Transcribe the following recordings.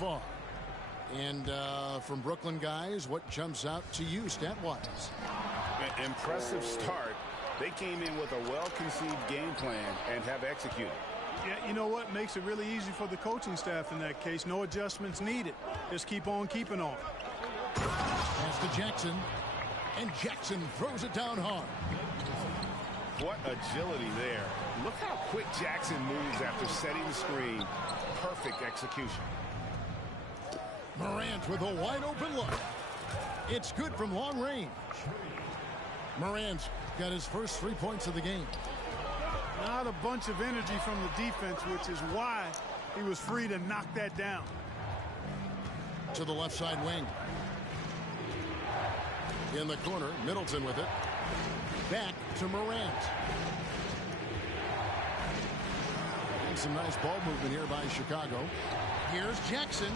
far. And from Brooklyn, guys, what jumps out to you stat-wise? Impressive start. They came in with a well-conceived game plan and have executed. Yeah, you know what makes it really easy for the coaching staff in that case? No adjustments needed. Just keep on keeping on. Pass to Jackson. And Jackson throws it down hard. What agility there. Look how quick Jackson moves after setting the screen. Perfect execution. Morant with a wide open look. It's good from long range. Morant's got his first 3 points of the game. Not a bunch of energy from the defense, which is why he was free to knock that down. To the left side wing. In the corner, Middleton with it. Back to Morant. And some nice ball movement here by Chicago. Here's Jackson.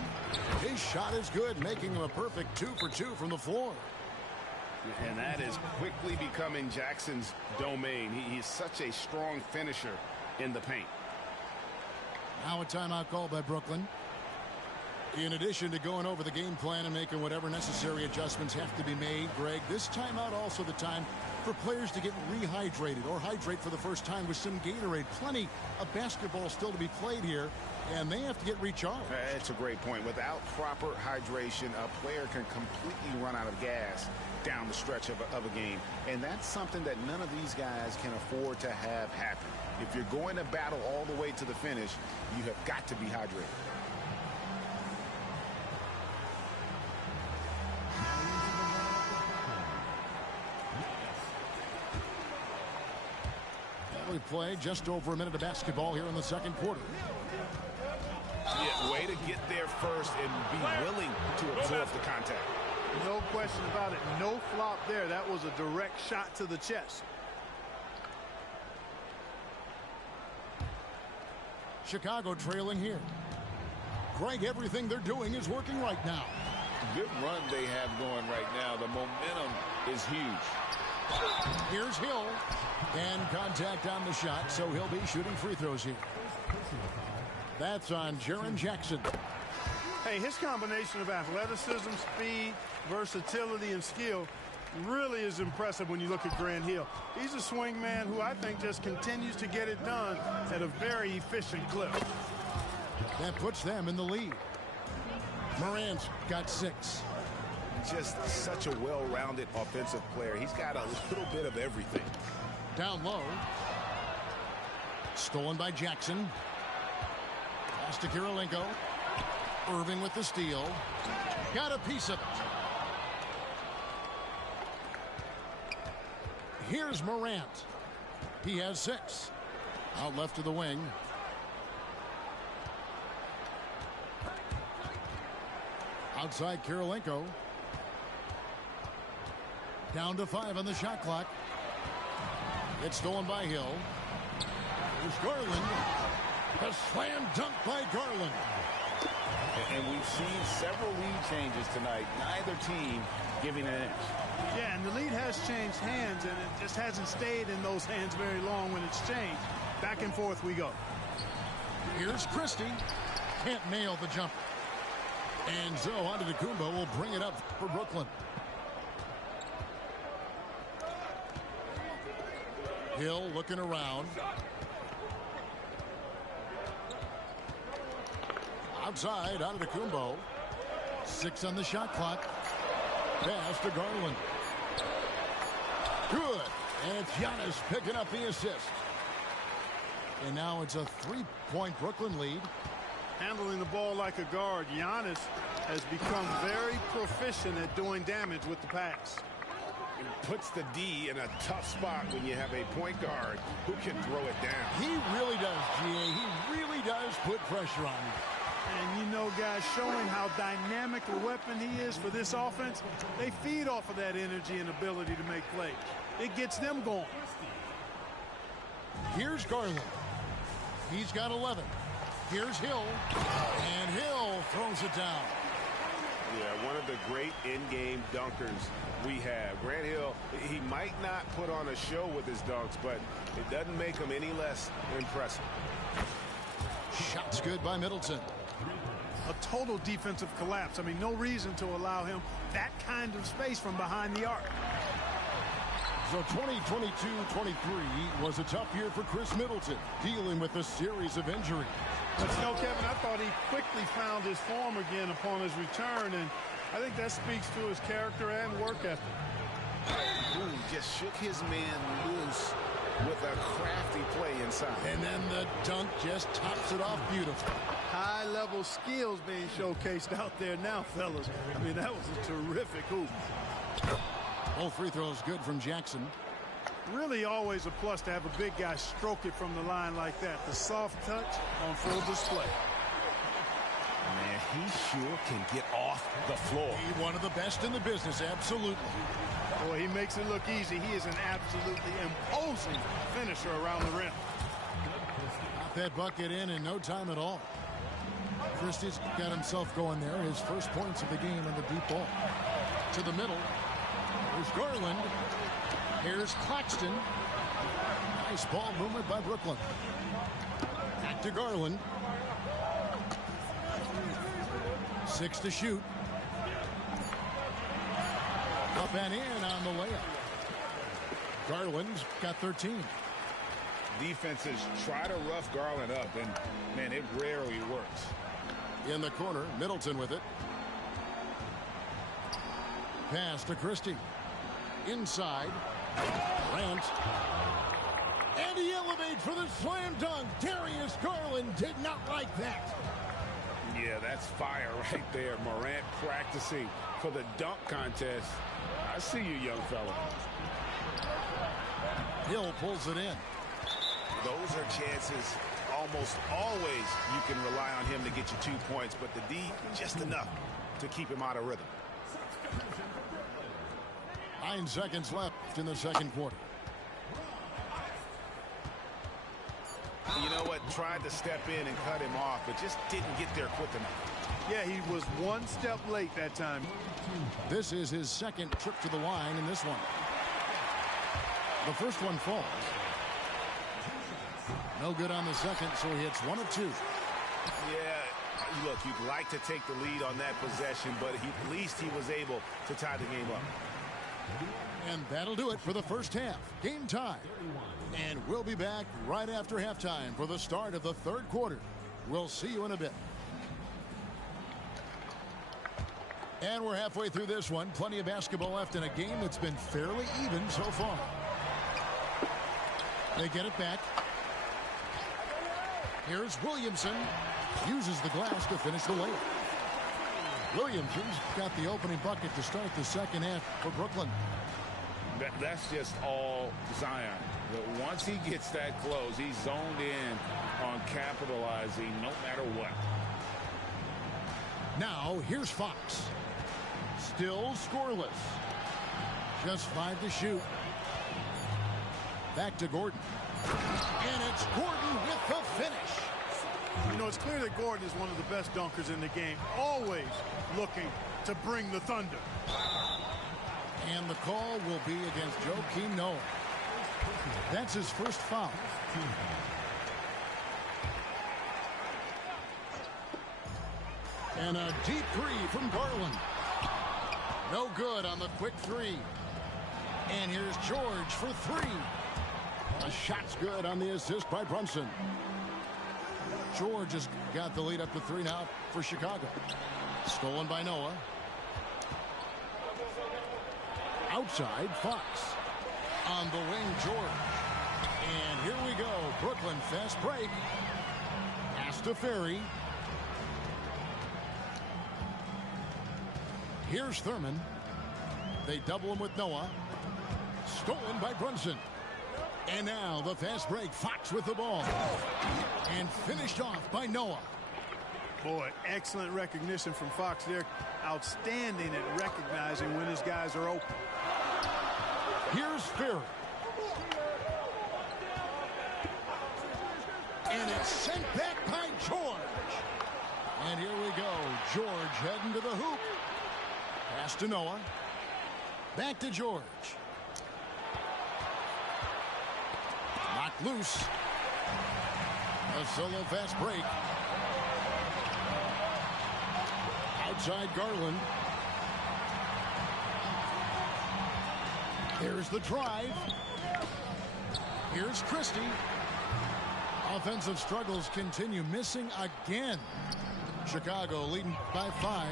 His shot is good, making him a perfect 2 for 2 from the floor. And that is quickly becoming Jackson's domain. He's such a strong finisher in the paint. Now a timeout call by Brooklyn. In addition to going over the game plan and making whatever necessary adjustments have to be made, Greg, this timeout also the time for players to get rehydrated or hydrate for the first time with some Gatorade. Plenty of basketball still to be played here, and they have to get recharged. That's a great point. Without proper hydration, a player can completely run out of gas down the stretch of a game. And that's something that none of these guys can afford to have happen. If you're going to battle all the way to the finish, you have got to be hydrated. We play just over a minute of basketball here in the second quarter. Yeah, way to get there first and be willing to absorb the contact. No question about it. No flop there. That was a direct shot to the chest. Chicago trailing here. Greg, everything they're doing is working right now. Good run they have going right now. The momentum is huge. Here's Hill. And contact on the shot, so he'll be shooting free throws here. That's on Jaren Jackson. Hey, his combination of athleticism, speed, versatility, and skill really is impressive when you look at Grant Hill. He's a swing man who I think just continues to get it done at a very efficient clip. That puts them in the lead. Morant's got 6. Just such a well-rounded offensive player. He's got a little bit of everything. Down low. Stolen by Jackson. Pass to Kirilenko. Irving with the steal. Got a piece of it. Here's Morant. He has 6. Out left to the wing. Outside Kirilenko. Down to 5 on the shot clock. It's stolen by Hill. Here's Garland. A slam dunk by Garland. And we've seen several lead changes tonight. Neither team giving an inch. Yeah, and the lead has changed hands, and it just hasn't stayed in those hands very long when it's changed. Back and forth we go. Here's Christie. Can't nail the jumper. And so Antetokounmpo will bring it up for Brooklyn. Hill looking around. Outside, Antetokounmpo. 6 on the shot clock. Pass to Garland. Good. And it's Giannis picking up the assist. And now it's a 3-point Brooklyn lead. Handling the ball like a guard, Giannis has become very proficient at doing damage with the pass. It puts the D in a tough spot when you have a point guard who can throw it down. He really does, G.A. He really does put pressure on you. And you know, guys, showing how dynamic a weapon he is for this offense, they feed off of that energy and ability to make plays. It gets them going. Here's Garland. He's got 11. Here's Hill. And Hill throws it down. Yeah, one of the great in-game dunkers we have. Grant Hill, he might not put on a show with his dunks, but it doesn't make him any less impressive. Shots good by Middleton. a total defensive collapse. I mean, no reason to allow him that kind of space from behind the arc. So 2022-23 was a tough year for Chris Middleton, dealing with a series of injuries. But you know, Kevin, I thought he quickly found his form again upon his return, and I think that speaks to his character and work ethic. Ooh, just shook his man loose with a crafty play inside. And then the dunk just tops it off beautifully. High-level skills being showcased out there now, fellas. I mean, that was a terrific hoop. Both free throws good from Jackson. Really always a plus to have a big guy stroke it from the line like that. The soft touch on full display. Man, he sure can get off the floor. He's one of the best in the business, absolutely. Boy, he makes it look easy. He is an absolutely imposing finisher around the rim. Got that bucket in no time at all. Christie's got himself going there. His first points of the game on the deep ball. To the middle. Here's Garland. Here's Claxton. Nice ball movement by Brooklyn. Back to Garland. 6 to shoot. Up and in on the layup. Garland's got 13. Defenses try to rough Garland up, and, man, it rarely works. In the corner, Middleton with it. Pass to Christie. Inside. Grant. And he elevates for the slam dunk. Darius Garland did not like that. Yeah, that's fire right there. Morant practicing for the dunk contest. I see you, young fella. Hill pulls it in. Those are chances almost always you can rely on him to get you 2 points, but the D just enough to keep him out of rhythm. 9 seconds left in the second quarter. You know what? Tried to step in and cut him off, but just didn't get there quick enough. Yeah, he was one step late that time. This is his second trip to the line in this one. The first one falls. No good on the second, so he hits 1 of 2. Yeah, look, you'd like to take the lead on that possession, but at least he was able to tie the game up. And that'll do it for the first half. Game time. And we'll be back right after halftime for the start of the third quarter. We'll see you in a bit. And we're halfway through this one. Plenty of basketball left in a game that's been fairly even so far. They get it back. Here's Williamson. Uses the glass to finish the layup. Williamson's got the opening bucket to start the second half for Brooklyn. That's just all Zion. But once he gets that close, he's zoned in on capitalizing no matter what. Now, here's Fox. Still scoreless. Just 5 to shoot. Back to Gordon. And it's Gordon with the finish. You know, it's clear that Gordon is one of the best dunkers in the game. Always looking to bring the thunder. And the call will be against Joakim Noah. That's his first foul. And a deep three from Garland. No good on the quick three. And here's George for 3. A shot's good on the assist by Brunson. George has got the lead up to 3 now for Chicago. Stolen by Noah. Outside, Fox. On the wing, George. And here we go. Brooklyn fast break. Pass to Ferry. Here's Thurman. They double him with Noah. Stolen by Brunson. And now the fast break. Fox with the ball. And finished off by Noah. Boy, excellent recognition from Fox there. Outstanding at recognizing when his guys are open. Here's Ferry. And it's sent back by George. And here we go. George heading to the hoop. Pass to Noah. Back to George. Knocked loose. A solo fast break. Outside Garland. Here's the drive. Here's Christie. Offensive struggles continue, missing again. Chicago leading by 5.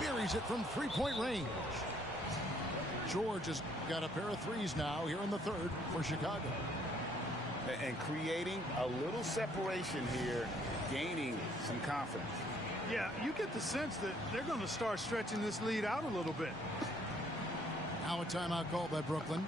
Buries it from three-point range. George has got a pair of threes now here in the third for Chicago. And creating a little separation here, gaining some confidence. Yeah, you get the sense that they're going to start stretching this lead out a little bit. Now a timeout called by Brooklyn.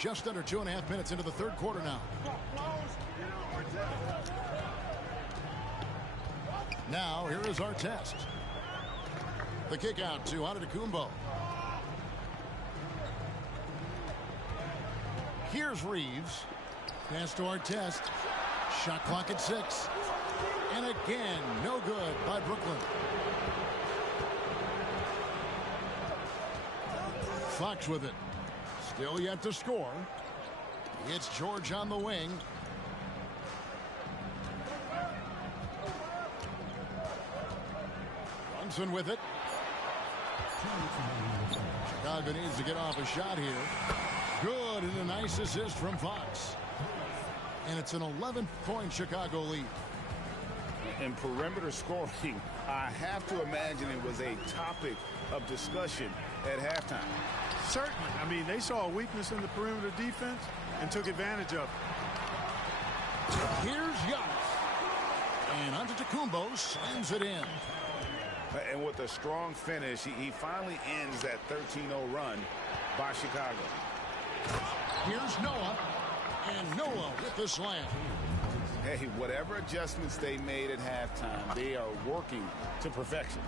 Just under 2.5 minutes into the third quarter now. Now, here is our test. The kick out to Antetokounmpo. Here's Reeves. Pass to our test. Shot clock at 6. And again, no good by Brooklyn. Fox with it. Still yet to score. It's George on the wing. Brunson with it. Chicago needs to get off a shot here. Good, and a nice assist from Fox. And it's an 11-point Chicago lead. In perimeter scoring, I have to imagine it was a topic of discussion at halftime. Certainly. I mean, they saw a weakness in the perimeter defense and took advantage of it. Here's Giannis. And Antetokounmpo slams it in. And with a strong finish, he finally ends that 13-0 run by Chicago. Here's Noah. And Noah with the slam. Hey, whatever adjustments they made at halftime, they are working to perfection.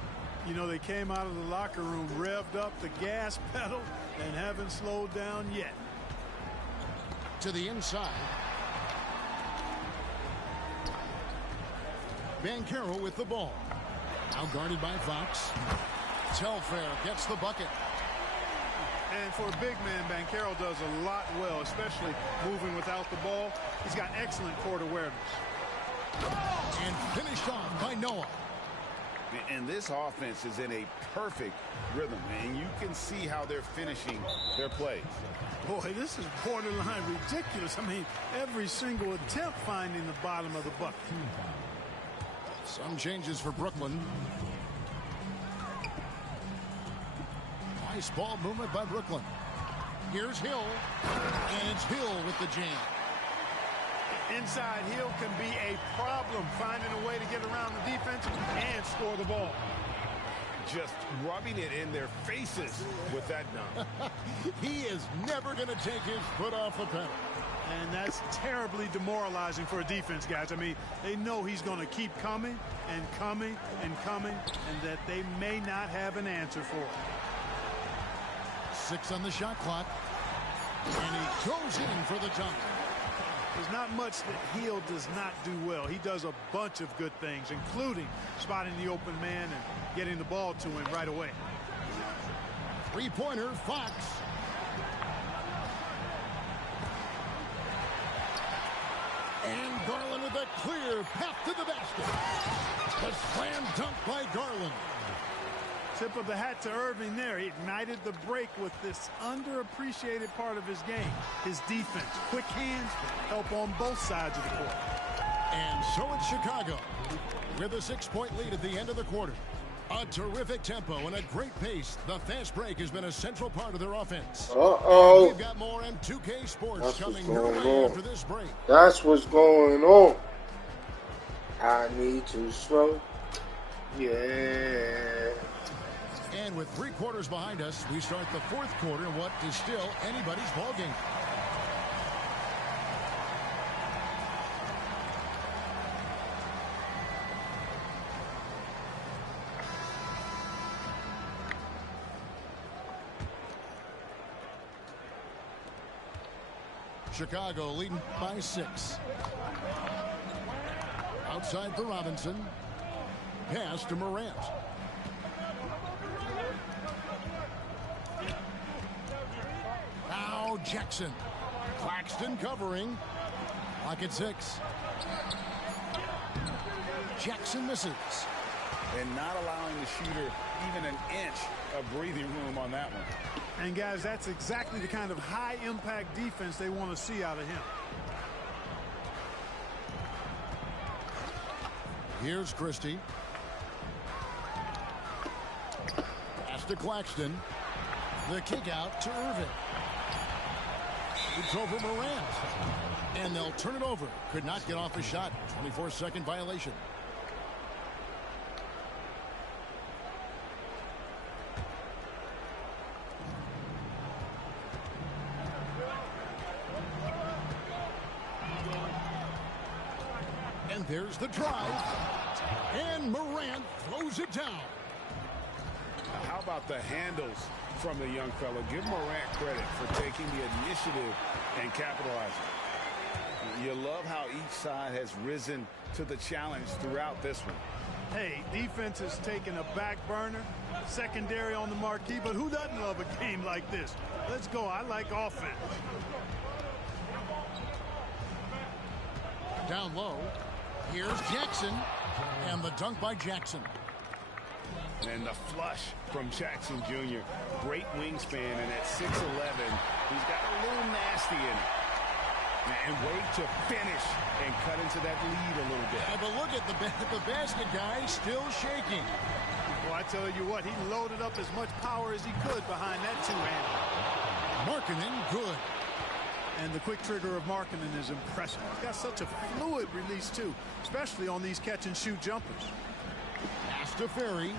You know, they came out of the locker room, revved up the gas pedal, and haven't slowed down yet. To the inside. Banchero with the ball. Now guarded by Fox. Telfair gets the bucket. And for a big man, Banchero does a lot well, especially moving without the ball. He's got excellent court awareness. And finished off by Noah. And this offense is in a perfect rhythm, and you can see how they're finishing their plays. Boy, this is borderline ridiculous. I mean, every single attempt finding the bottom of the bucket. Some changes for Brooklyn. Nice ball movement by Brooklyn. Here's Hill. And it's Hill with the jam. Inside Hill can be a problem, finding a way to get around the defense and score the ball. Just rubbing it in their faces with that dunk. He is never going to take his foot off the pedal. And that's terribly demoralizing for a defense, guys. I mean, they know he's going to keep coming and coming and coming, and that they may not have an answer for it. 6 on the shot clock. And he goes in for the dunk. There's not much that Hill does not do well. He does a bunch of good things, including spotting the open man and getting the ball to him right away. Three-pointer, Fox. with a clear path to the basket. The slam dunk by Garland. Tip of the hat to Irving there. He ignited the break with this underappreciated part of his game. His defense. Quick hands help on both sides of the court. And so it's Chicago with a 6-point lead at the end of the quarter. A terrific tempo and a great pace. The fast break has been a central part of their offense. We've got more M2K Sports coming your way after this break. That's what's going on. I need to slow. Yeah. And with 3 quarters behind us, we start the 4th quarter in what is still anybody's ballgame. Chicago leading by 6. Outside for Robinson. Pass to Morant. Now Jackson. Claxton covering. Lock at 6. Jackson misses. And not allowing the shooter even an inch of breathing room on that one. And guys, that's exactly the kind of high impact defense they want to see out of him. Here's Christie. Pass to Claxton. The kick out to Irving. It's over Morant. And they'll turn it over. Could not get off a shot. 24-second violation. And there's the drive. And Morant throws it down. How about the handles from the young fella? Give Morant credit for taking the initiative and capitalizing. You love how each side has risen to the challenge throughout this one. Hey, defense has taken a back burner, secondary on the marquee, but who doesn't love a game like this? Let's go. I like offense. Down low. Here's Jackson. And the dunk by Jackson. And the flush from Jackson Jr. Great wingspan, and at 6'11", he's got a little nasty in it. And wait to finish and cut into that lead a little bit. Yeah, but look at the basket guy still shaking. Well, I tell you what, he loaded up as much power as he could behind that two-hander. Markkanen good. And the quick trigger of Markkanen is impressive. He's got such a fluid release, too, especially on these catch-and-shoot jumpers. Pass to Ferry.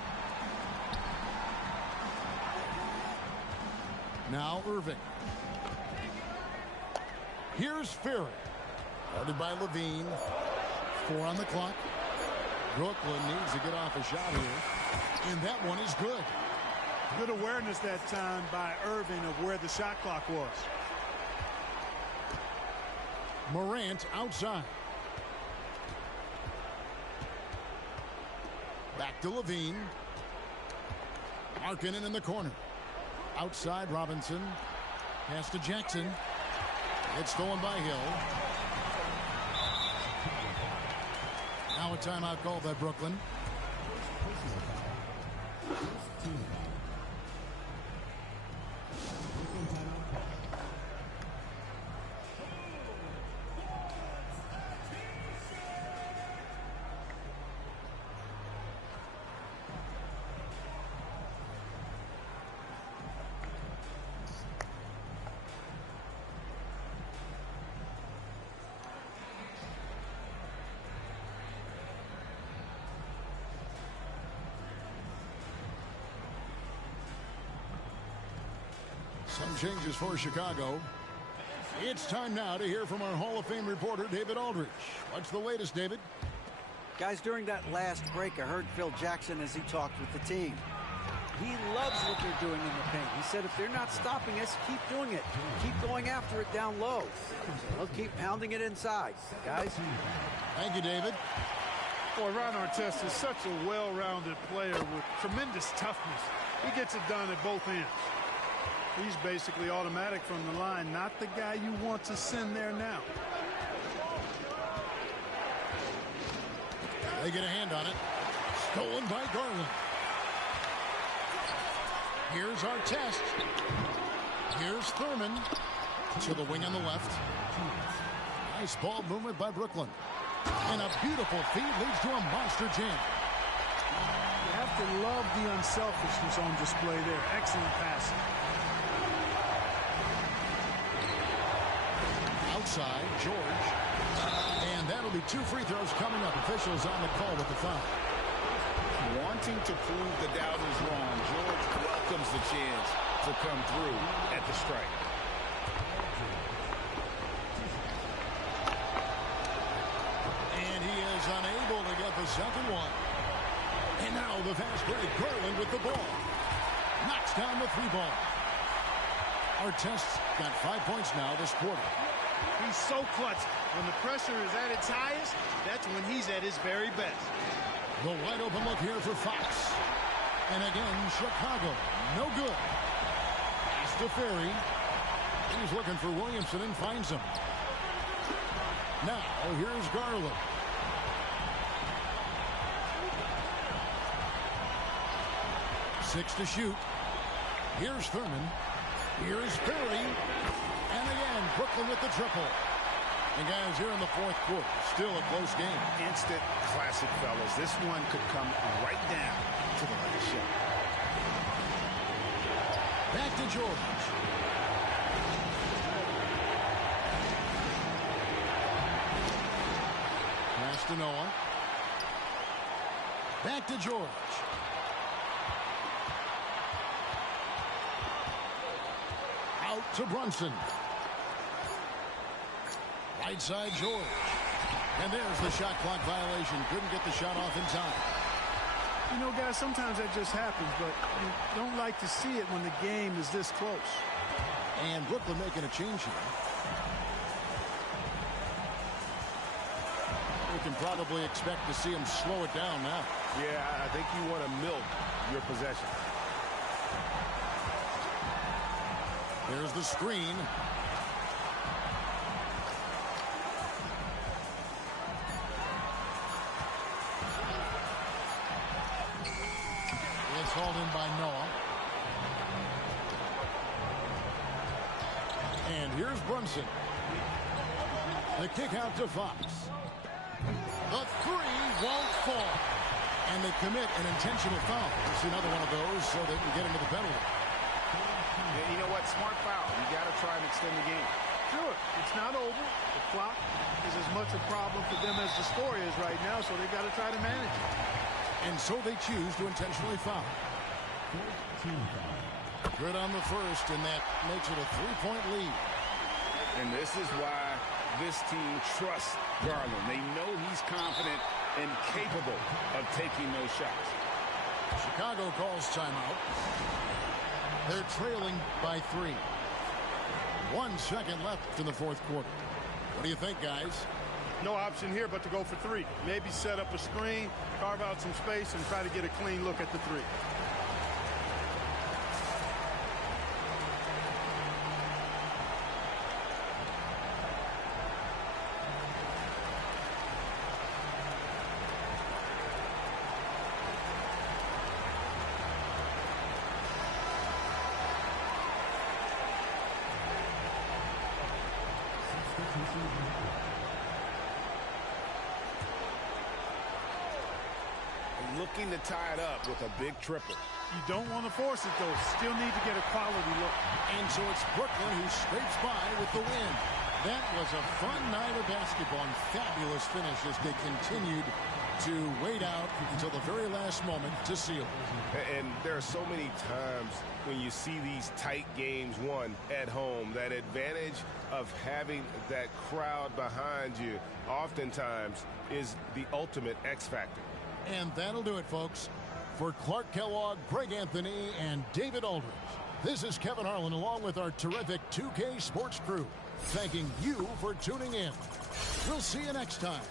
Now Irving. Here's Ferry. Guarded by Levine. 4 on the clock. Brooklyn needs to get off a shot here. And that one is good. Good awareness that time by Irving of where the shot clock was. Morant outside. Back to Levine. Markkanen in the corner. Outside Robinson. Pass to Jackson. It's stolen by Hill. Now a timeout called by Brooklyn. Some changes for Chicago. It's time now to hear from our Hall of Fame reporter, David Aldridge. What's the latest, David? Guys, during that last break, I heard Phil Jackson as he talked with the team. He loves what they're doing in the paint. He said if they're not stopping us, keep doing it. Keep going after it down low. They'll keep pounding it inside. Guys? Thank you, David. Boy, Ron Artest is such a well-rounded player with tremendous toughness. He gets it done at both ends. He's basically automatic from the line, not the guy you want to send there now. They get a hand on it. Stolen by Garland. Here's Artest. Here's Thurman to the wing on the left. Nice ball movement by Brooklyn. And a beautiful feed leads to a monster jam. You have to love the unselfishness on display there. Excellent passing. Outside, George. And that'll be 2 free throws coming up. Officials on the call with the foul. Wanting to prove the doubters wrong, George welcomes the chance to come through at the strike. And he is unable to get the second one. And now the fast break. Garland with the ball. Knocks down the 3-ball. Artest's got 5 points now this quarter. He's so clutch. When the pressure is at its highest, that's when he's at his very best. The wide open look here for Fox. And again, Chicago. No good. Pass to Ferry. He's looking for Williamson and finds him. Now, here's Garland. Six to shoot. Here's Thurman. Here's Ferry. And again, Brooklyn with the triple. And guys, here in the fourth quarter, still a close game. Instant classic, fellas. This one could come right down to the last shot. Back to George. Pass to Noah. Back to George. Out to Brunson. Right side, George. And there's the shot clock violation. Couldn't get the shot off in time. You know, guys, sometimes that just happens, but you don't like to see it when the game is this close. And Brooklyn making a change here. We can probably expect to see him slow it down now. Yeah, I think you want to milk your possession. There's the screen. It's hauled in by Noah. And here's Brunson. The kick out to Fox. The three won't fall. And they commit an intentional foul. It's another one of those so they can get into the penalty. Yeah, you know what? Smart foul. You got to try and extend the game. Sure, it's not over. The clock is as much a problem for them as the score is right now, so they've got to try to manage it. And so they choose to intentionally foul. Good on the first, and that makes it a 3-point lead. And this is why this team trusts Garland. They know he's confident and capable of taking those shots. Chicago calls timeout. They're trailing by 3. 1 second left in the fourth quarter. What do you think, guys? No option here but to go for 3. Maybe set up a screen, carve out some space, and try to get a clean look at the 3. Looking to tie it up with a big triple. You don't want to force it, though. Still need to get a quality look. And so it's Brooklyn who scrapes by with the win. That was a fun night of basketball and fabulous finish as they continued to wait out until the very last moment to seal it. And there are so many times when you see these tight games won at home, that advantage of having that crowd behind you oftentimes is the ultimate X factor. And that'll do it, folks. For Clark Kellogg, Greg Anthony, and David Aldridge, this is Kevin Harlan along with our terrific 2K Sports crew, thanking you for tuning in. We'll see you next time.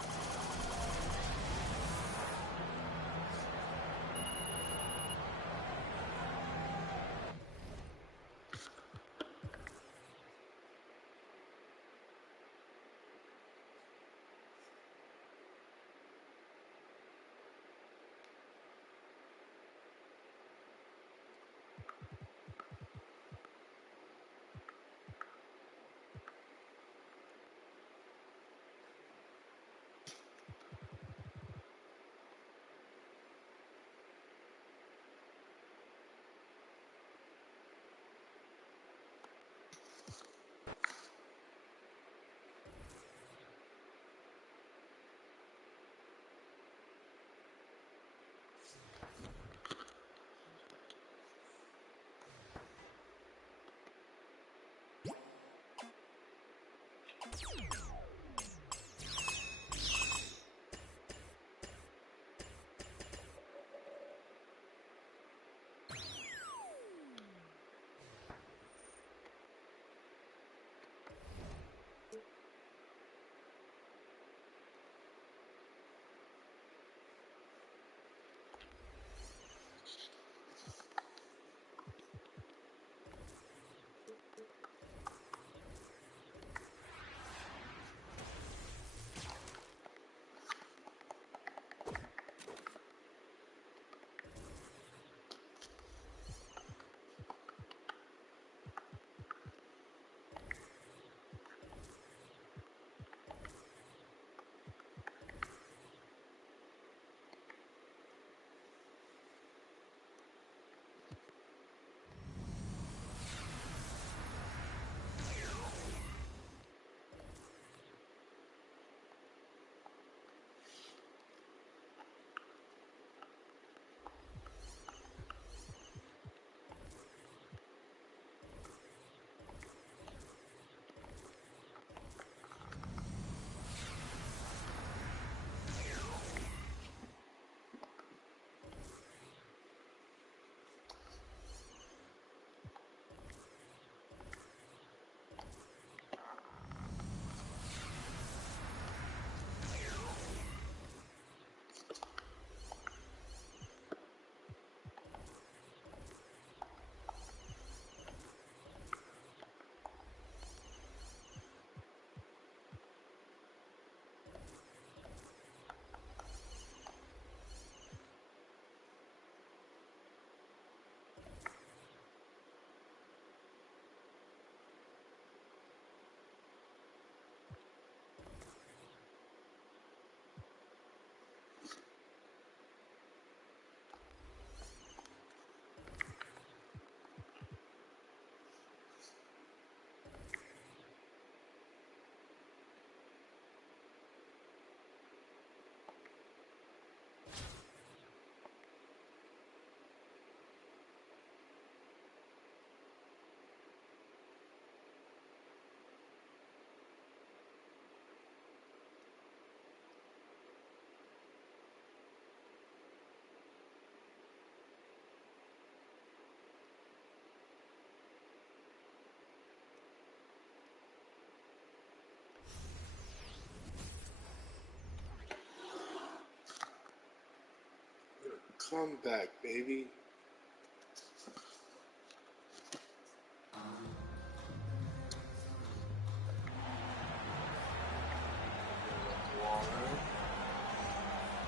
Come back, baby.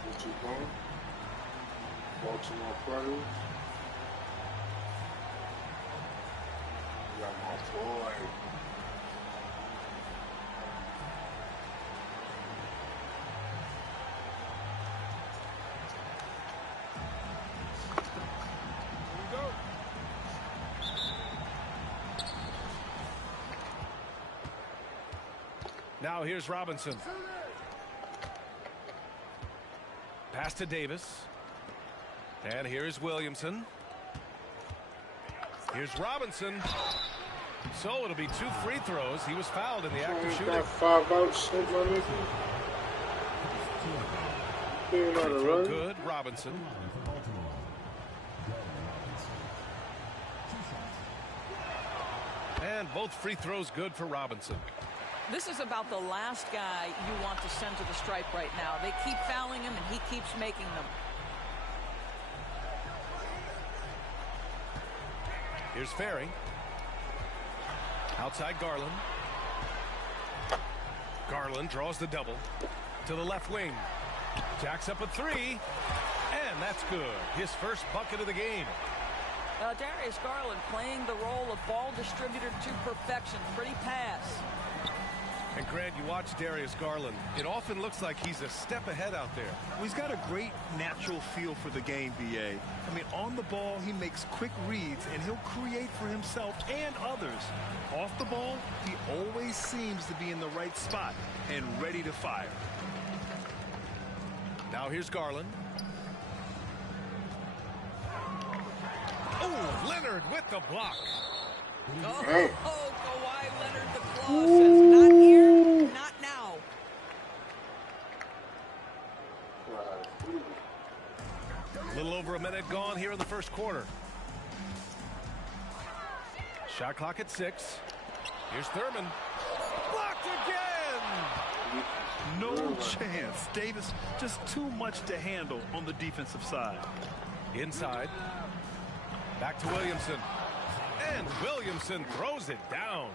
What you going? Baltimore Brothers. Got my boy. Now here's Robinson. Pass to Davis. And here's Williamson. Here's Robinson. So it'll be 2 free throws. He was fouled in the act of shooting. Got 5 out, shit, my nigga. Free throw good, Robinson. And both free throws good for Robinson. This is about the last guy you want to send to the stripe right now. They keep fouling him, and he keeps making them. Here's Ferry. Outside Garland. Garland draws the double to the left wing. Jacks up a 3. And that's good. His first bucket of the game. Darius Garland playing the role of ball distributor to perfection. Pretty pass. And Grant, you watch Darius Garland. It often looks like he's a step ahead out there. Well, he's got a great natural feel for the game, B.A. I mean, on the ball, he makes quick reads, and he'll create for himself and others. Off the ball, he always seems to be in the right spot and ready to fire. Now here's Garland. Oh, Leonard with the block. Oh, Kawhi Leonard, the claw says, not here, not now. A little over a minute gone here in the first quarter. Shot clock at 6. Here's Thurman. Blocked again! No chance. Davis just too much to handle on the defensive side. Inside. Back to Williamson. And Williamson throws it down.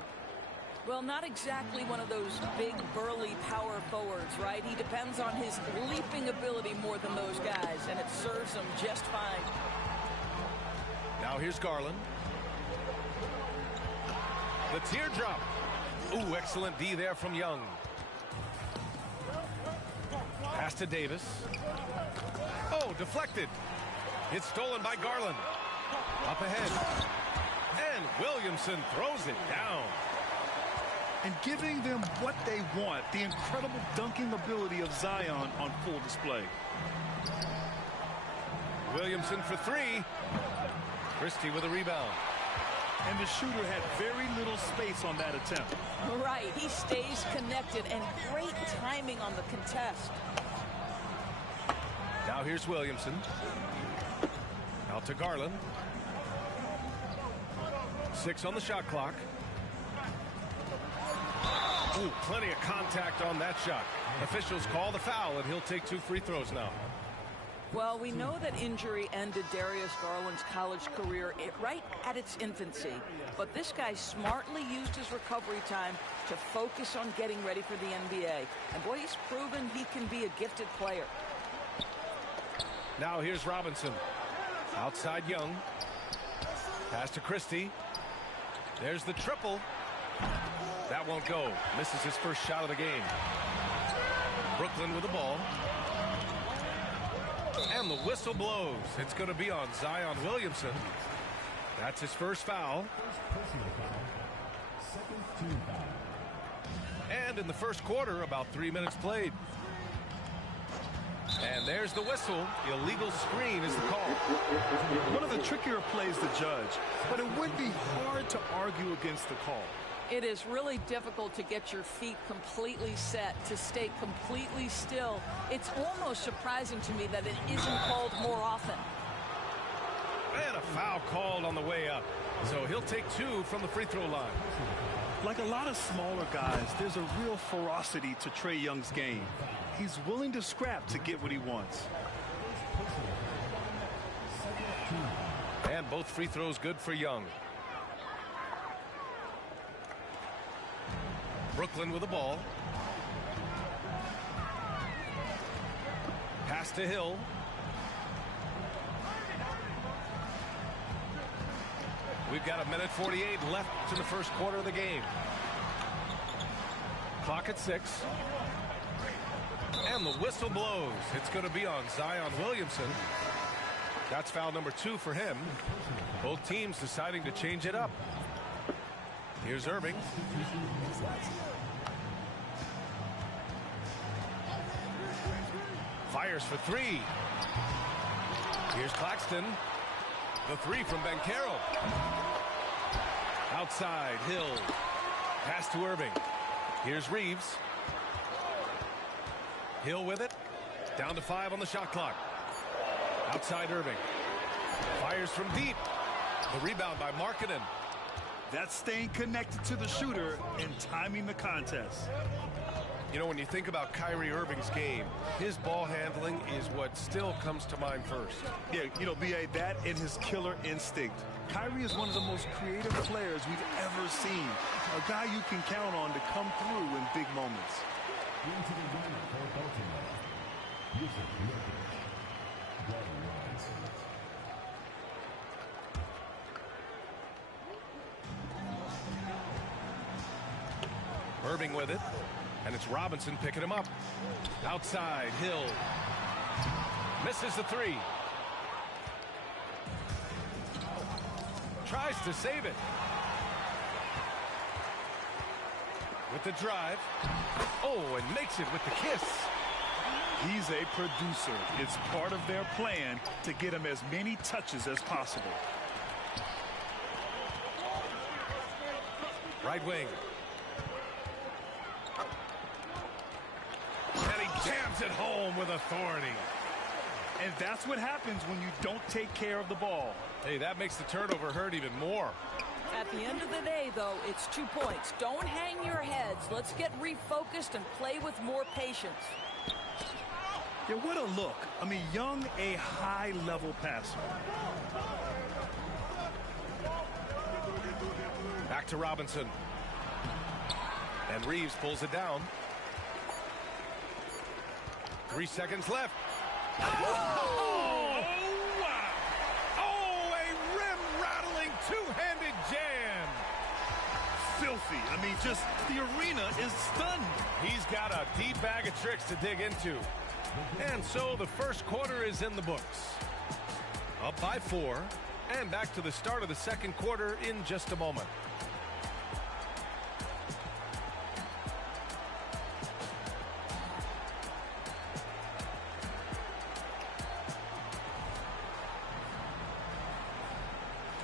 Well, not exactly one of those big, burly power forwards, right? He depends on his leaping ability more than those guys, and it serves him just fine. Now here's Garland. The teardrop. Ooh, excellent D there from Young. Pass to Davis. Oh, deflected. It's stolen by Garland. Up ahead. And Williamson throws it down. And giving them what they want, the incredible dunking ability of Zion on full display. Williamson for 3. Christie with a rebound. And the shooter had very little space on that attempt. Right, he stays connected, and great timing on the contest. Now here's Williamson. Out to Garland. 6 on the shot clock. Ooh, plenty of contact on that shot. Officials call the foul, and he'll take 2 free throws now. Well, we know that injury ended Darius Garland's college career right at its infancy. But this guy smartly used his recovery time to focus on getting ready for the NBA. And boy, he's proven he can be a gifted player. Now here's Robinson. Outside Young. Pass to Christie. There's the triple. That won't go. Misses his first shot of the game. Brooklyn with the ball. And the whistle blows. It's going to be on Zion Williamson. That's his first foul. And in the first quarter, about 3 minutes played. And there's the whistle. Illegal screen is the call. One of the trickier plays to judge, but it would be hard to argue against the call. It is really difficult to get your feet completely set, to stay completely still. It's almost surprising to me that it isn't called more often. And a foul called on the way up. So he'll take 2 from the free throw line. Like a lot of smaller guys, there's a real ferocity to Trae Young's game. He's willing to scrap to get what he wants. And both free throws good for Young. Brooklyn with the ball. Pass to Hill. We've got 1:48 left in the first quarter of the game. Clock at 6. And the whistle blows. It's going to be on Zion Williamson. That's foul number 2 for him. Both teams deciding to change it up. Here's Irving. Fires for 3. Here's Claxton. The 3 from Banchero. Outside, Hill. Pass to Irving. Here's Reeves. Hill with it. Down to 5 on the shot clock. Outside Irving. Fires from deep. The rebound by Markkanen. That's staying connected to the shooter and timing the contest. You know, when you think about Kyrie Irving's game, his ball handling is what still comes to mind first. Yeah, you know, B.A., that and his killer instinct. Kyrie is one of the most creative players we've ever seen. A guy you can count on to come through in big moments. Irving with it. And it's Robinson picking him up. Outside, Hill. Misses the 3. Tries to save it. With the drive. Oh, and makes it with the kiss. He's a producer. It's part of their plan to get him as many touches as possible. Right wing. And he jams it home with authority. And that's what happens when you don't take care of the ball. Hey, that makes the turnover hurt even more. At the end of the day, though, it's 2 points. Don't hang your heads. Let's get refocused and play with more patience. Yeah, what a look. I mean, Young, a high-level passer. Back to Robinson. And Reeves pulls it down. 3 seconds left. Oh, wow. Oh, a rim-rattling two-handed jam. Filthy. I mean, just the arena is stunned. He's got a deep bag of tricks to dig into. And so the first quarter is in the books. Up by 4. And back to the start of the second quarter in just a moment.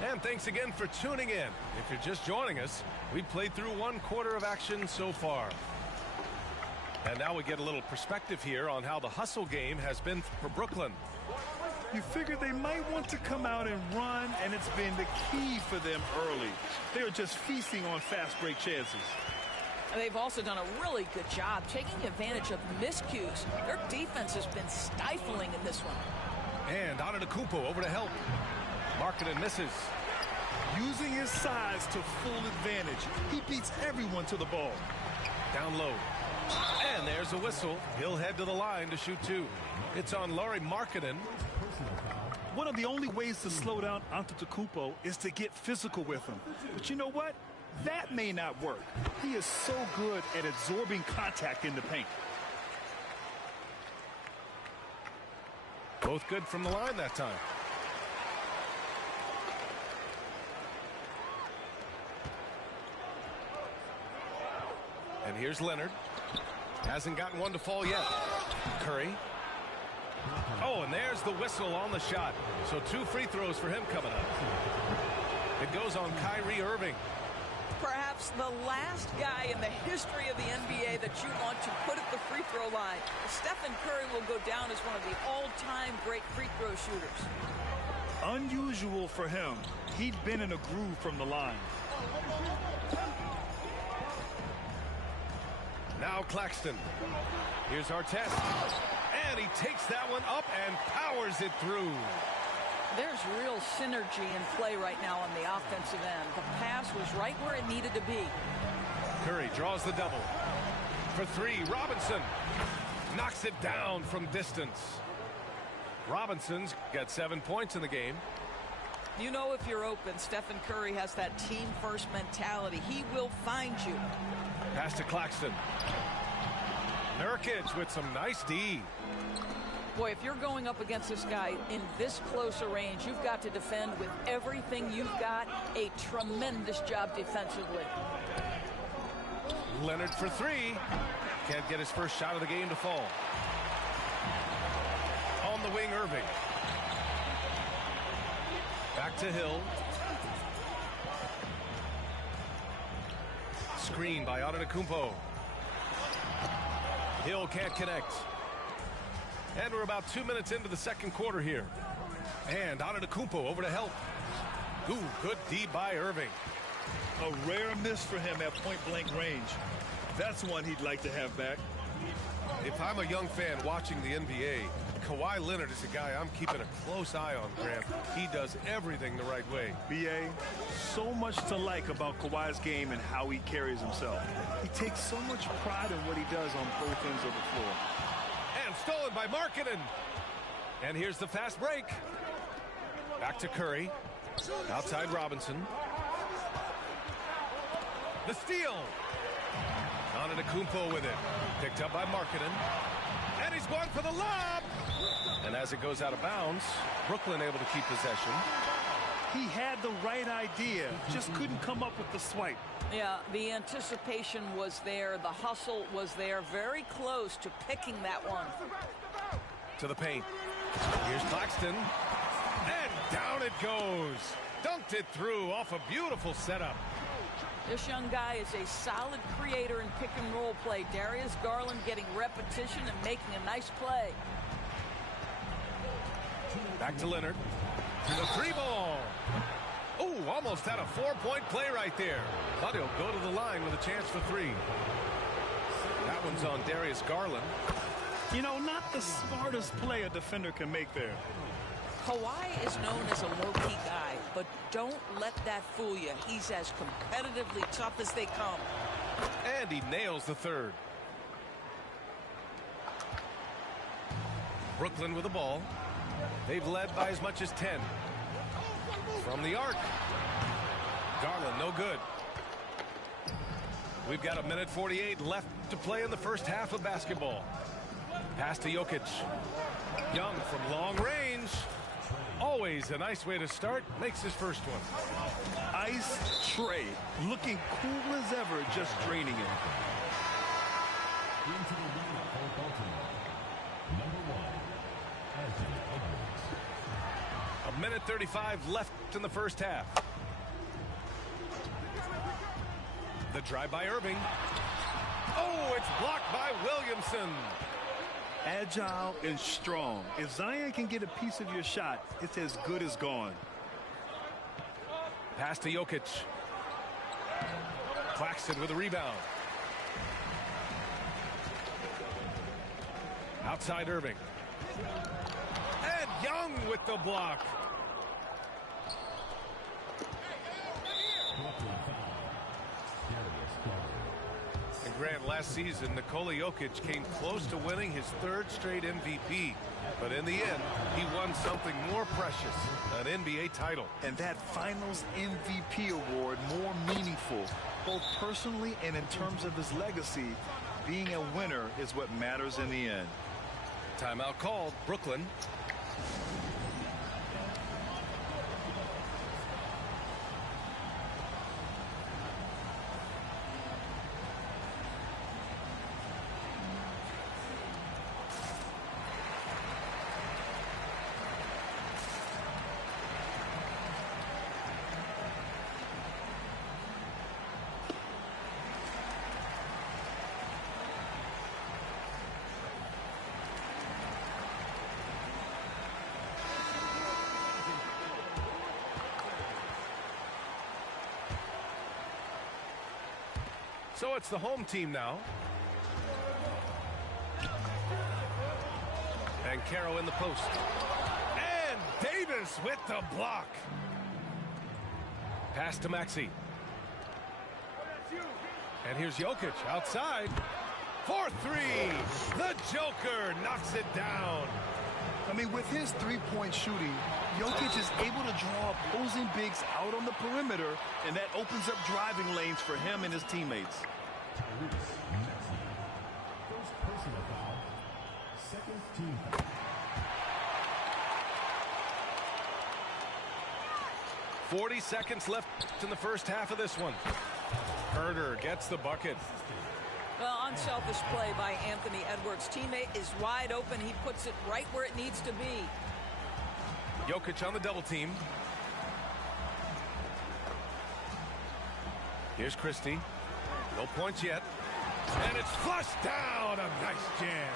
And thanks again for tuning in. If you're just joining us, we've played through 1 quarter of action so far. And now we get a little perspective here on how the hustle game has been for Brooklyn. You figure they might want to come out and run, and it's been the key for them early. They're just feasting on fast break chances. They've also done a really good job taking advantage of miscues. Their defense has been stifling in this one. And Antetokounmpo over to help. Markkanen misses. Using his size to full advantage. He beats everyone to the ball. Down low. And there's a whistle. He'll head to the line to shoot 2. It's on Lauri Markkanen. One of the only ways to slow down Antetokounmpo is to get physical with him. But you know what? That may not work. He is so good at absorbing contact in the paint. Both good from the line that time. And here's Leonard. Hasn't gotten one to fall yet. Curry. Oh, and there's the whistle on the shot. So 2 free throws for him coming up. It goes on Kyrie Irving. Perhaps the last guy in the history of the NBA that you want to put at the free throw line. Stephen Curry will go down as one of the all-time great free throw shooters. Unusual for him. He'd been in a groove from the line. Now Claxton. Here's Artest. And he takes that one up and powers it through. There's real synergy in play right now on the offensive end. The pass was right where it needed to be. Curry draws the double. For three, Robinson knocks it down from distance. Robinson's got 7 points in the game. You know, if you're open, Stephen Curry has that team-first mentality. He will find you. Pass to Claxton. Nurkic with some nice D. Boy, if you're going up against this guy in this close a range, you've got to defend with everything you've got. A tremendous job defensively. Leonard for three. Can't get his first shot of the game to fall. On the wing, Irving. Back to Hill. Screen by Antetokounmpo. Hill can't connect. And we're about 2 minutes into the second quarter here. And Antetokounmpo over to help. Ooh, good D by Irving. A rare miss for him at point-blank range. That's one he'd like to have back. If I'm a young fan watching the NBA, Kawhi Leonard is a guy I'm keeping a close eye on, Grant. He does everything the right way. B.A., so much to like about Kawhi's game and how he carries himself. He takes so much pride in what he does on both ends of the floor. And stolen by Markkanen. And here's the fast break. Back to Curry. Outside Robinson. The steal. Antetokounmpo with it. Picked up by Markkanen. And he's going for the lob. And as it goes out of bounds, Brooklyn able to keep possession. He had the right idea, just couldn't come up with the swipe. Yeah, the anticipation was there. The hustle was there. Very close to picking that one. To the paint. Here's Claxton. And down it goes. Dunked it through off a beautiful setup. This young guy is a solid creator in pick and roll play. Darius Garland getting repetition and making a nice play. Back to Leonard. To the three ball. Oh, almost had a 4-point play right there. But he'll go to the line with a chance for three. That one's on Darius Garland. You know, not the smartest play a defender can make there. Kawhi is known as a low-key guy, but don't let that fool you. He's as competitively tough as they come. And he nails the third. Brooklyn with the ball. They've led by as much as 10. From the arc. Garland, no good. We've got 1:48 left to play in the first half of basketball. Pass to Jokic. Young from long range. Always a nice way to start. Makes his first one. Ice tray. Looking cool as ever, just draining it. Into the lineup for Baltimore. Number 1, Anthony Edwards. 1:35 left in the first half. The drive by Irving. Oh, it's blocked by Williamson. Agile and strong. If Zion can get a piece of your shot, it's as good as gone. Pass to Jokic. Claxton with a rebound. Outside Irving. And Young with the block. And Grant, last season, Nikola Jokic came close to winning his third straight MVP. But in the end, he won something more precious, an NBA title. And that Finals MVP award more meaningful, both personally and in terms of his legacy. Being a winner is what matters in the end. Timeout called. Brooklyn. So it's the home team now. And Caro in the post. And Davis Davis with the block. Pass to Maxey. And here's Jokic outside. For three. The Joker knocks it down. I mean, with his three-point shooting, Jokic is able to draw opposing bigs out on the perimeter, and that opens up driving lanes for him and his teammates. First personal foul. Second team foul. 40 seconds left in the first half of this one. Herder gets the bucket. Well, unselfish play by Anthony Edwards. Teammate is wide open. He puts it right where it needs to be. Jokic on the double team. Here's Christie. No points yet. And it's flushed down. A nice jam.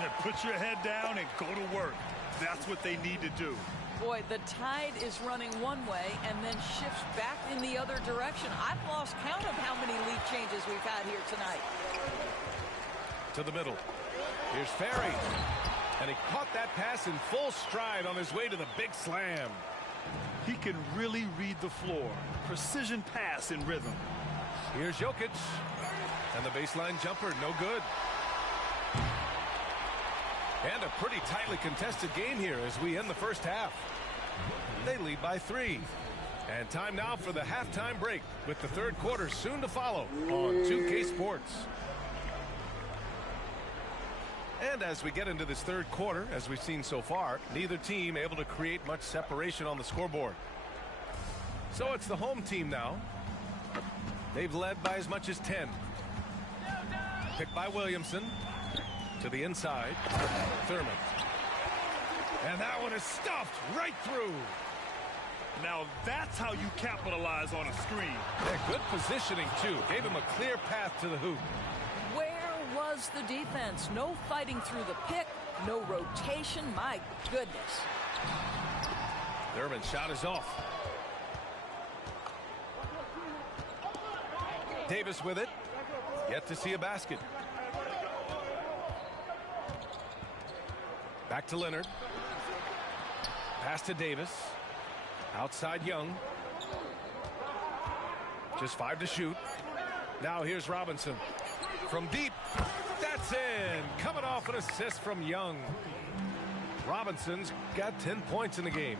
And put your head down and go to work. That's what they need to do. Boy, the tide is running one way and then shifts back in the other direction. I've lost count of how many lead changes we've had here tonight. To the middle. Here's Ferry. And he caught that pass in full stride on his way to the big slam. He can really read the floor. Precision pass in rhythm. Here's Jokic. And the baseline jumper, no good. And a pretty tightly contested game here as we end the first half. They lead by 3. And time now for the halftime break with the third quarter soon to follow on 2K Sports. And as we get into this third quarter, as we've seen so far, neither team able to create much separation on the scoreboard. So it's the home team now. They've led by as much as 10. Picked by Williamson. To the inside. Thurman. And that one is stuffed right through. Now that's how you capitalize on a screen. Yeah, good positioning, too. Gave him a clear path to the hoop. Where was the defense? No fighting through the pick. No rotation. My goodness. Thurman's shot is off. Davis with it. Yet to see a basket. Back to Leonard. Pass to Davis. Outside Young. Just 5 to shoot. Now here's Robinson. From deep. That's in. Coming off an assist from Young. Robinson's got 10 points in the game.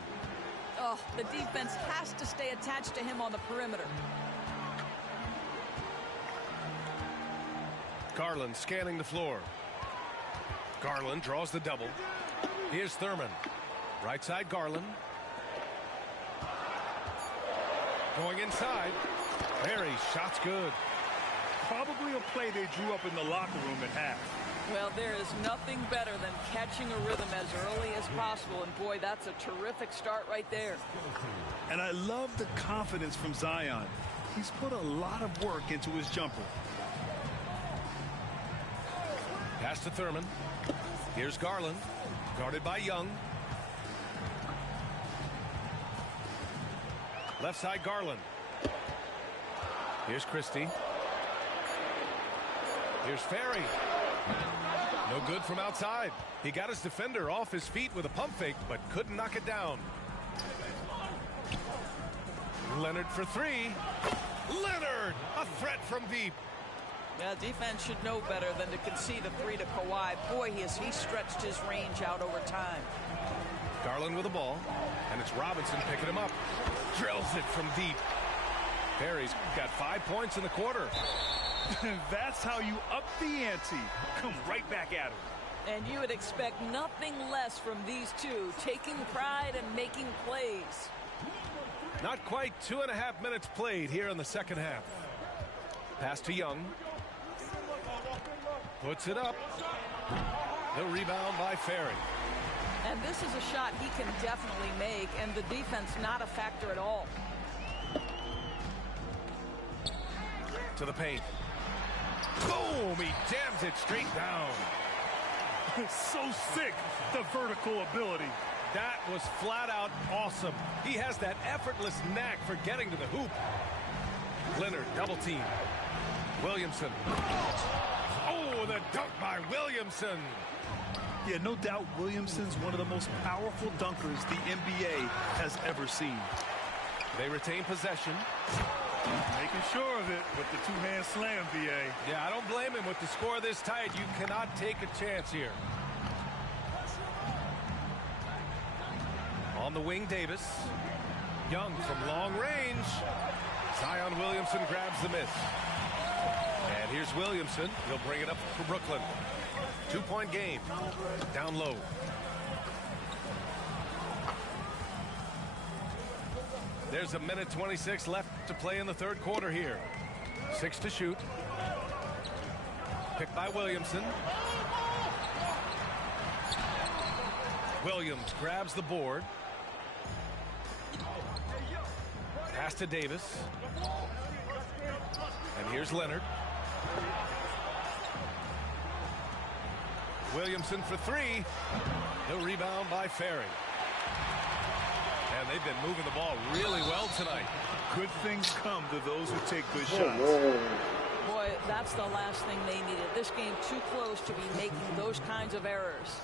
Oh, the defense has to stay attached to him on the perimeter. Garland scanning the floor. Garland draws the double. Here's Thurman. Right side Garland. Going inside. Barry, shot's good. Probably a play they drew up in the locker room at half. Well, there is nothing better than catching a rhythm as early as possible. And boy, that's a terrific start right there. And I love the confidence from Zion. He's put a lot of work into his jumper. Pass to Thurman. Here's Garland. Guarded by Young. Left side Garland. Here's Christie. Here's Ferry. No good from outside. He got his defender off his feet with a pump fake, but couldn't knock it down. Leonard for 3. Leonard, a threat from deep. Yeah, defense should know better than to concede a 3 to Kawhi. Boy, he stretched his range out over time. Garland with the ball, and it's Robinson picking him up. Drills it from deep. Perry's got 5 points in the quarter. That's how you up the ante. Come right back at him. And you would expect nothing less from these two, taking pride and making plays. Not quite 2.5 minutes played here in the second half. Pass to Young. Puts it up. The rebound by Ferry. And this is a shot he can definitely make, and the defense not a factor at all. To the paint. Boom! He jams it straight down. So sick, the vertical ability. That was flat out awesome. He has that effortless knack for getting to the hoop. Leonard double team. Williamson. Oh, the dunk by Williamson. Yeah, no doubt Williamson's one of the most powerful dunkers the NBA has ever seen. They retain possession. Making sure of it with the two-hand slam, BA. Yeah, I don't blame him. With the score this tight, you cannot take a chance here. On the wing, Davis. Young from long range. Zion Williamson grabs the miss. And here's Williamson. He'll bring it up for Brooklyn. 2-point game. Down low. There's a minute 26 left to play in the third quarter here. 6 to shoot. Picked by Williamson. Williams grabs the board. Pass to Davis. And here's Leonard. Williamson for three. He'll rebound by Ferry. And they've been moving the ball really well tonight. Good things come to those who take good shots. Boy, that's the last thing they needed. This game too close to be making those kinds of errors.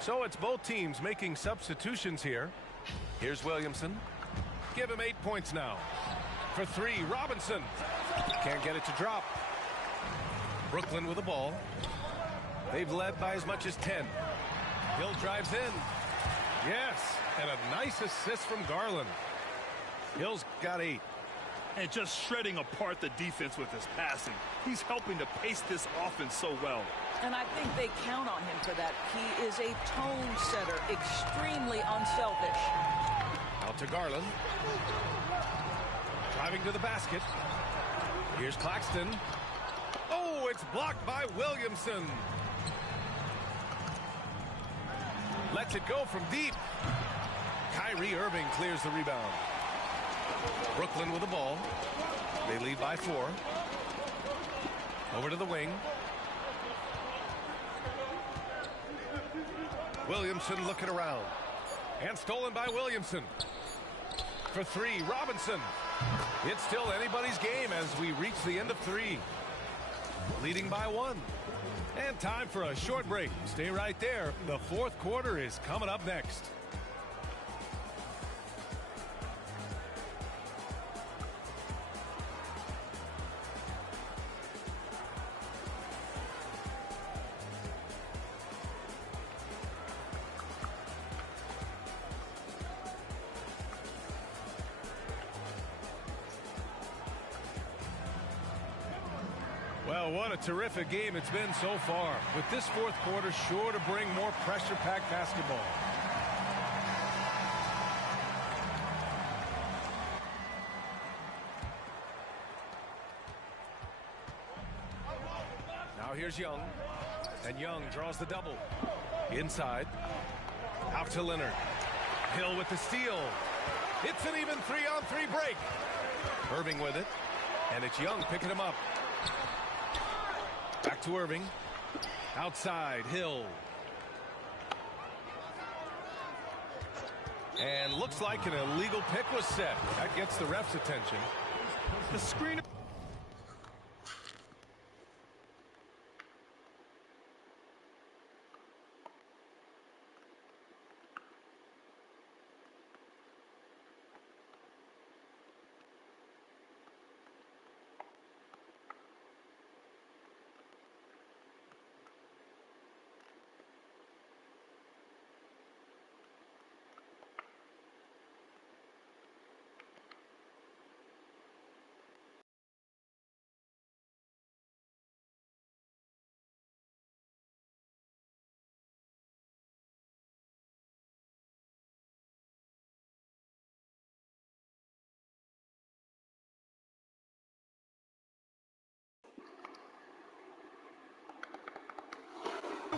So it's both teams making substitutions here. Here's Williamson. Give him 8 points now. For three, Robinson. Can't get it to drop. Brooklyn with the ball. They've led by as much as 10. Hill drives in. Yes, and a nice assist from Garland. Hill's got 8. And just shredding apart the defense with his passing. He's helping to pace this offense so well. And I think they count on him for that. He is a tone setter, extremely unselfish. Out to Garland. Driving to the basket. Here's Claxton. Oh, it's blocked by Williamson. Lets it go from deep. Kyrie Irving clears the rebound. Brooklyn with the ball. They lead by 4. Over to the wing. Williamson looking around. And stolen by Williamson. For three, Robinson. It's still anybody's game as we reach the end of 3. Leading by 1. And time for a short break. Stay right there. The fourth quarter is coming up next. Well, what a terrific game it's been so far. With this fourth quarter sure to bring more pressure-packed basketball. Now here's Young. And Young draws the double. Inside. Out to Leonard. Hill with the steal. It's an even 3-on-3 break. Irving with it. And it's Young picking him up. Back to Irving. Outside, Hill. And looks like an illegal pick was set. That gets the ref's attention. The screen.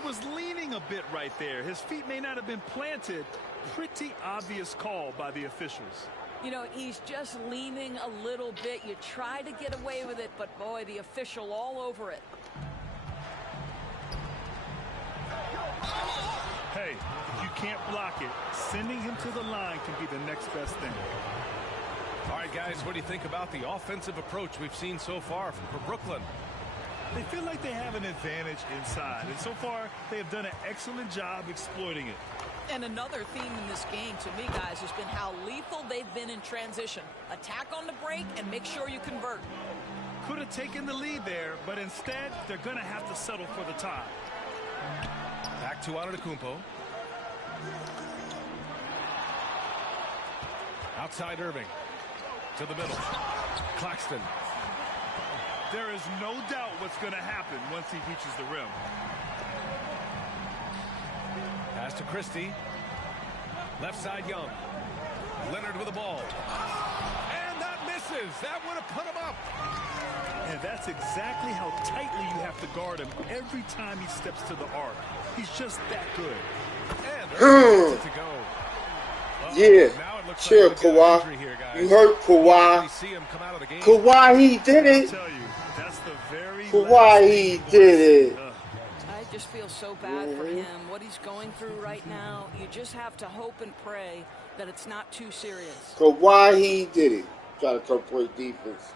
Was leaning a bit right there. His feet may not have been planted. Pretty obvious call by the officials. You know, he's just leaning a little bit. You try to get away with it, but boy, the official all over it. Hey, if you can't block it, sending him to the line can be the next best thing. All right, guys, what do you think about the offensive approach we've seen so far for Brooklyn? They feel like they have an advantage inside, and so far they have done an excellent job exploiting it. And another theme in this game to me, guys, has been how lethal they've been in transition. Attack on the break and make sure you convert. Could have taken the lead there, but instead they're going to have to settle for the tie. Back to Antetokounmpo. Outside Irving. To the middle. Claxton. There is no doubt what's going to happen once he reaches the rim. Pass to Christie. Left side Young. Leonard with the ball. And that misses. That would have put him up. And that's exactly how tightly you have to guard him every time he steps to the arc. He's just that good. And to go. Yeah. Now it looks Chill, like Kawhi. here, guys. You hurt Kawhi. See him come out of the game. Kawhi, he did I'll it. tell you, that's the very Kawhi, he did it. I just feel so bad for him. What he's going through right now, you just have to hope and pray that it's not too serious. Kawhi, he did it. Try to come play defense.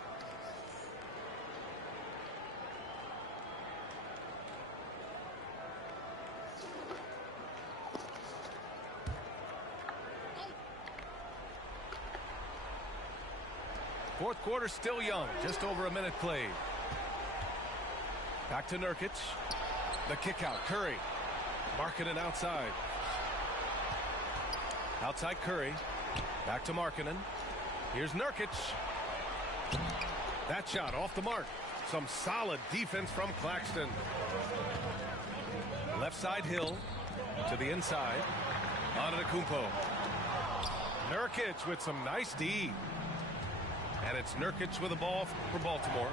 Fourth quarter still young. Just over a minute played. Back to Nurkic. The kick out. Curry. Markkanen outside. Outside Curry. Back to Markkanen. Here's Nurkic. That shot off the mark. Some solid defense from Claxton. Left side Hill. To the inside. Antetokounmpo. Nurkic with some nice D. And it's Nurkic with the ball for Baltimore.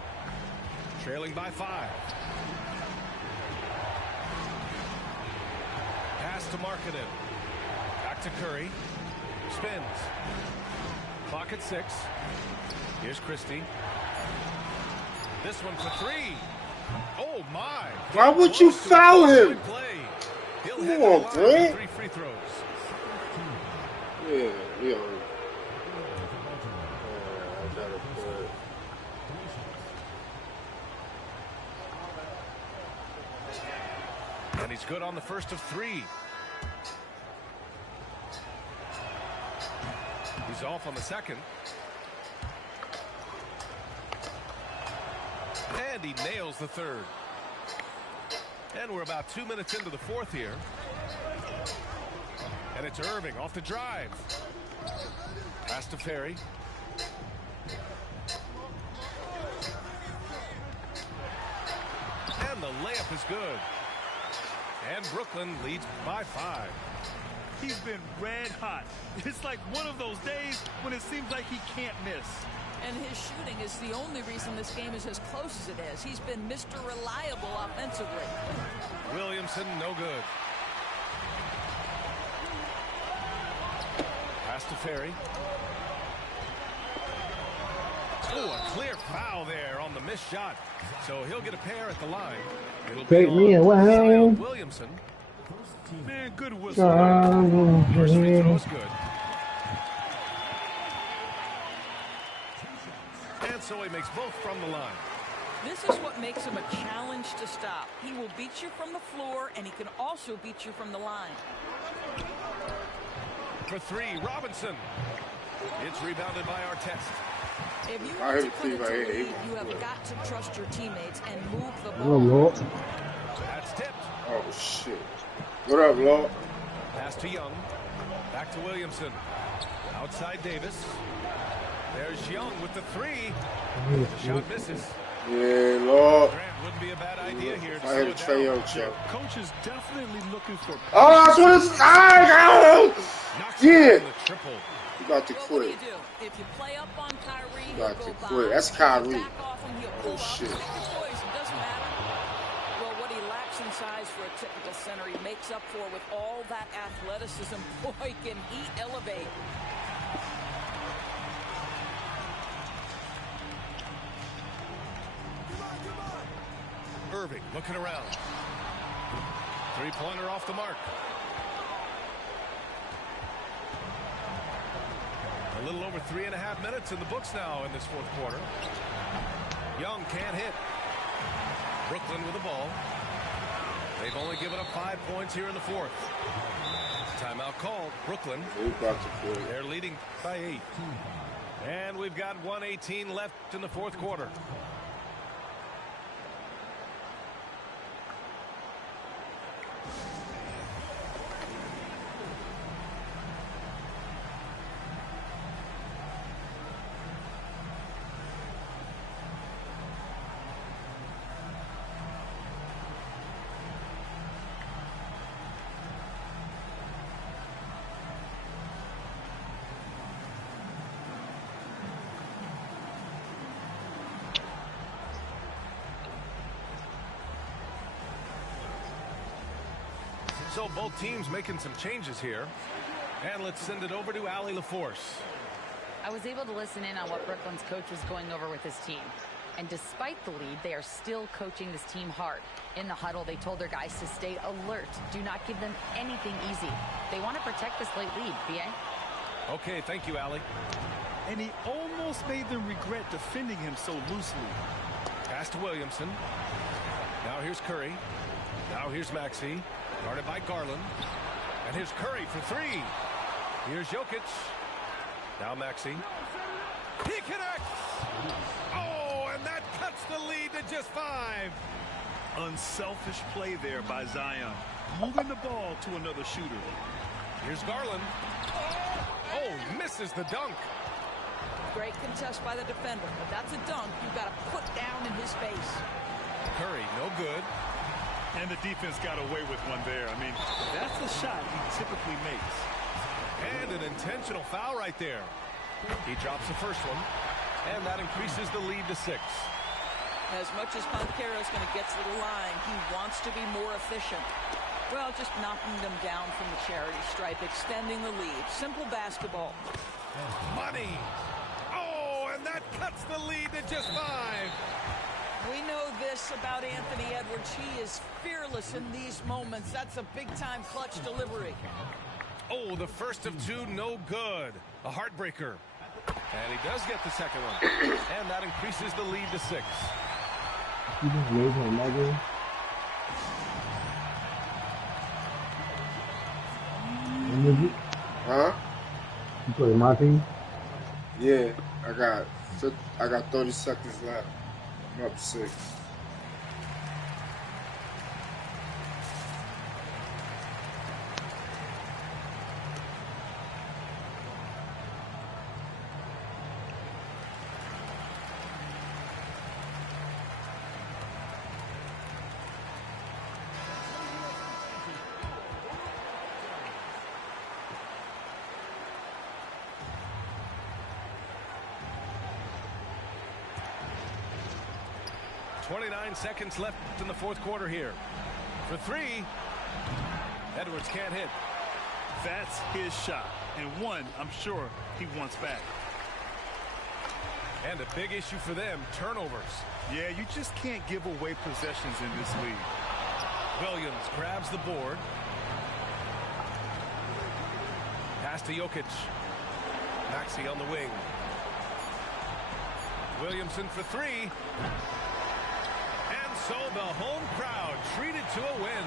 Trailing by 5. Pass to Markkanen. Back to Curry. Spins. Clock at 6. Here's Christie. This one for 3. Oh, my. Why would you foul him? Come on, Brent. 3 free throws. Yeah. And he's good on the first of 3. He's off on the second. And he nails the third. And we're about 2 minutes into the fourth here. And it's Irving off the drive. Pass to Ferry. And the layup is good. And Brooklyn leads by 5. He's been red hot. It's like one of those days when it seems like he can't miss. And his shooting is the only reason this game is as close as it is. He's been Mr. Reliable offensively. Williamson, no good. Pass to Ferry. Oh, a clear foul there on the missed shot. So he'll get a pair at the line. It'll be on Williamson. Man, good whistle. First free throw is good. And so he makes both from the line. This is what makes him a challenge to stop. He will beat you from the floor, and he can also beat you from the line. For 3, Robinson. It's rebounded by Artest. If you want to put it to lead, you have got to trust your teammates and move the ball. That's tipped. Oh, shit. What up, Law? Pass to Young. Back to Williamson. Outside Davis. There's Young with the 3. The shot misses. Yeah, Law. Grant wouldn't be a bad idea here to I had a Trae Young check. Coach is definitely looking for. Oh, that's what it's. I Knocks Yeah. down the triple. You about to Well, quit. what do you do? If you play up on Kyrie, You he'll about go to by. quit. That's If you Kyrie. back off him, he'll pull Oh, up. shit. Pick your choice. It doesn't matter. Well, what he lacks in size for a typical center, he makes up for with all that athleticism. Boy, can he elevate. Irving looking around. 3-pointer off the mark. A little over 3.5 minutes in the books now in this fourth quarter. Young can't hit. Brooklyn with the ball. They've only given up 5 points here in the fourth. Timeout called. Brooklyn. They're leading by 8. And we've got 1:18 left in the fourth quarter. So both teams making some changes here. And let's send it over to Allie LaForce. I was able to listen in on what Brooklyn's coach was going over with his team. And despite the lead, they are still coaching this team hard. In the huddle, they told their guys to stay alert. Do not give them anything easy. They want to protect this late lead, B.A. Okay, thank you, Allie. And he almost made them regret defending him so loosely. Pass to Williamson. Now here's Curry. Now here's Maxey. Guarded by Garland. And here's Curry for 3. Here's Jokic. Now Maxey. He connects! Oh, and that cuts the lead to just 5. Unselfish play there by Zion. Moving the ball to another shooter. Here's Garland. Oh, misses the dunk. Great contest by the defender, but that's a dunk you've got to put down in his face. Curry, no good. And the defense got away with one there. I mean, that's the shot he typically makes. And an intentional foul right there. He drops the first one, and that increases the lead to 6. As much as Banchero is going to get to the line, he wants to be more efficient. Well, just knocking them down from the charity stripe, extending the lead. Simple basketball. Money. Oh, and that cuts the lead to just 5. We know this about Anthony Edwards. He is fearless in these moments. That's a big-time clutch delivery. Oh, the first of 2, no good. A heartbreaker. And he does get the second one. And that increases the lead to 6. You just made him mugger. Huh? You play my team? Yeah, I got 30 seconds left. I'm up 6. Seconds left in the fourth quarter here. For 3, Edwards can't hit. That's his shot, and one I'm sure he wants back. And a big issue for them, turnovers. Yeah, you just can't give away possessions in this league. Williams grabs the board. Pass to Jokic. Maxey on the wing. Williamson for 3. So the home crowd treated to a win.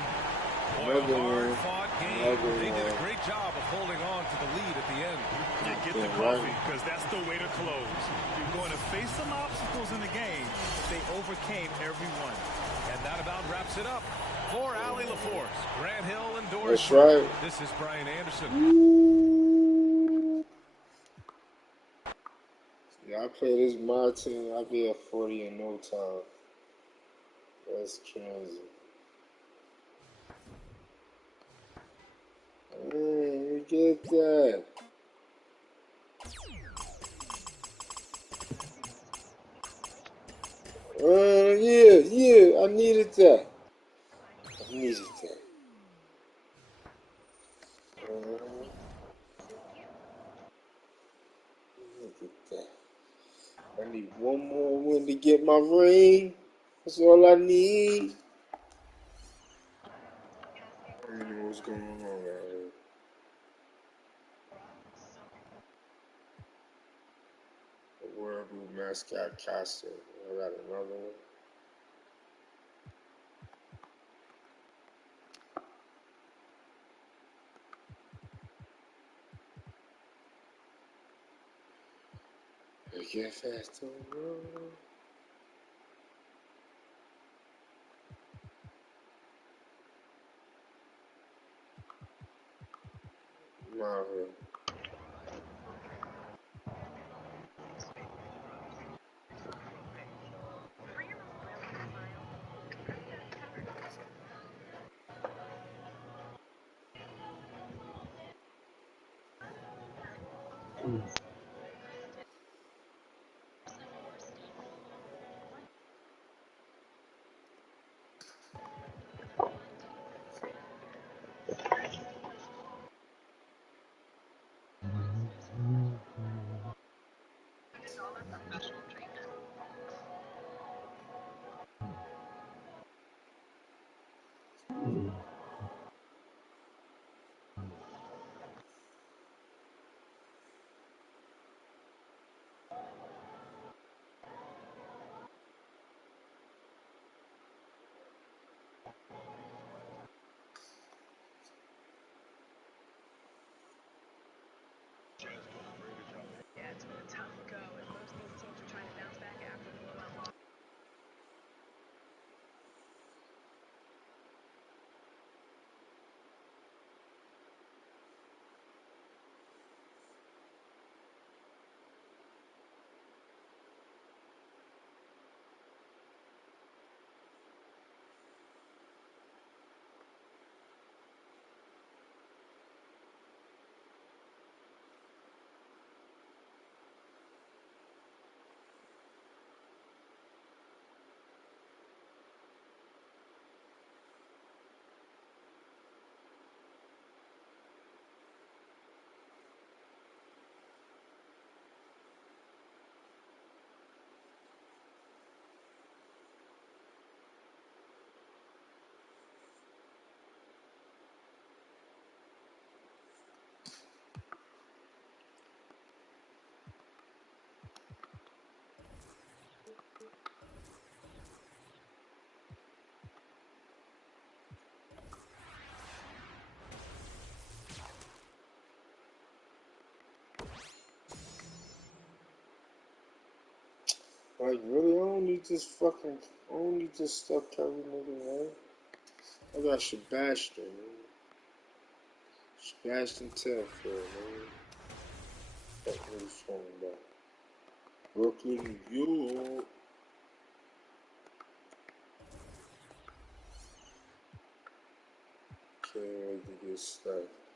Boy, a hard-fought game. They did a great job of holding on to the lead at the end. Yeah, get the coffee, because that's the way to close. You're going to face some obstacles in the game, but they overcame every one. And that about wraps it up. For Allie LaForce, Grant Hill, and Doris. That's right. This is Brian Anderson. Yeah, I play this my team. I'll be at 40 in no time. That's crazy. Hey, get that. Yeah, I needed that. Look at that. I need one more win to get my ring. That's all I need. I don't know what's going on out here. The World Group mascot costume. I got another one. get fast on the road. Marvin. Like, really? I don't need this stuff Curry nigga, man. I got Sebastian, man. Sebastian Telfair, man. What niggas talking about? Brooklyn, New York. Can't wait to get started.